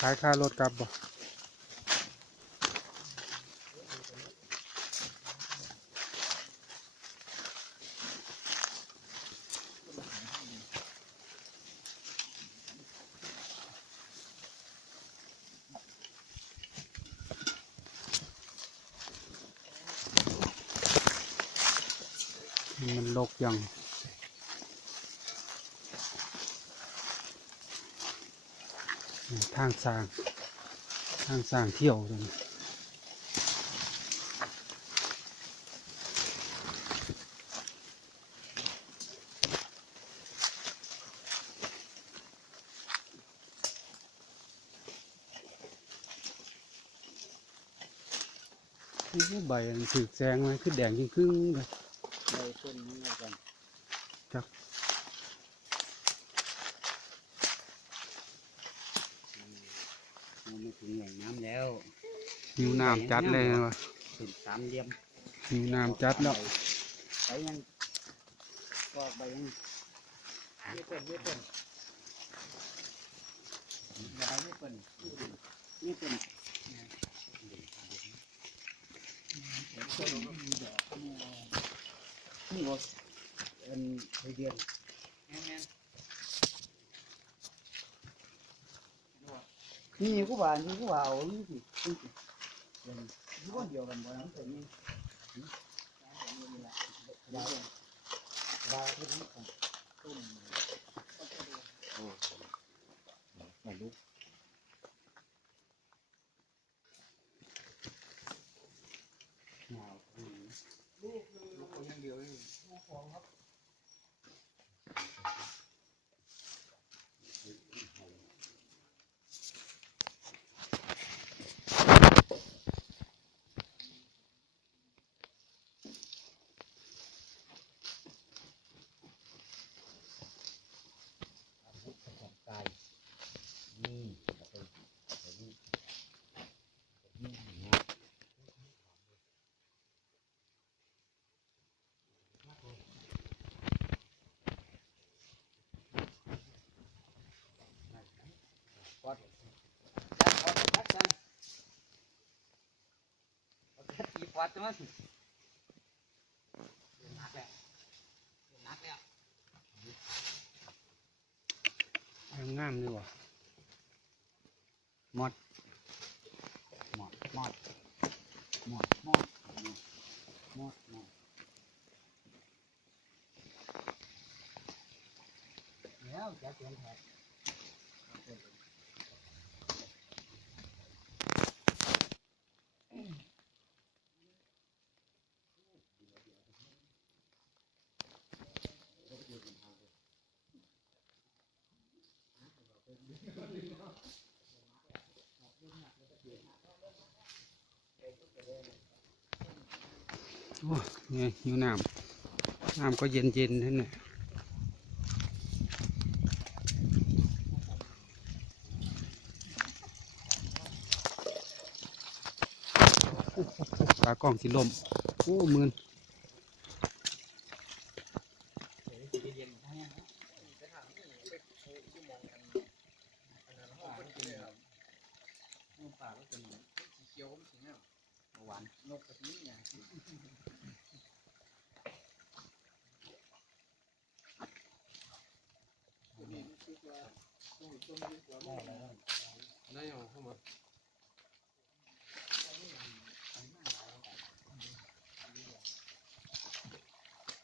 ขายค่ารถกลับบ่มันรกยังทางสร้างเที่ยวเลยนี่ใบมันถือแสงมันคือแดงจริงครึ่งเลยใบต้นนี้ไงกันจักมันไม่ถึงแหล่งน้ำแล้วหิวน้ำจัดเลยนะวะถึงสามเหลี่ยมหิวน้ำจัดแล้วใบยังก็ใบยังไม่เป็นใบไม่เป็นนี่ก็เป็นเดือนนี่กูว่าเอานี่สินี่ก็เดียวกันบ่นะแต่นี่ว่าที่นี่ต้นโอ้ไม่รู้ลูกคนยังเดียวเลยลูกของครับตายนี่วัดวัดกันตีวัดจังมั้ยนักแล้วงามเลยว่ะหมดแล้วจะเตรียมแผนโอ้เนี่ยหิวน้ำก็เย็นท่านเนี่ยตากล้องสิลมโอ้มืนหวานนกกระทิ้งเนี่ยได้แล้วเข้ามา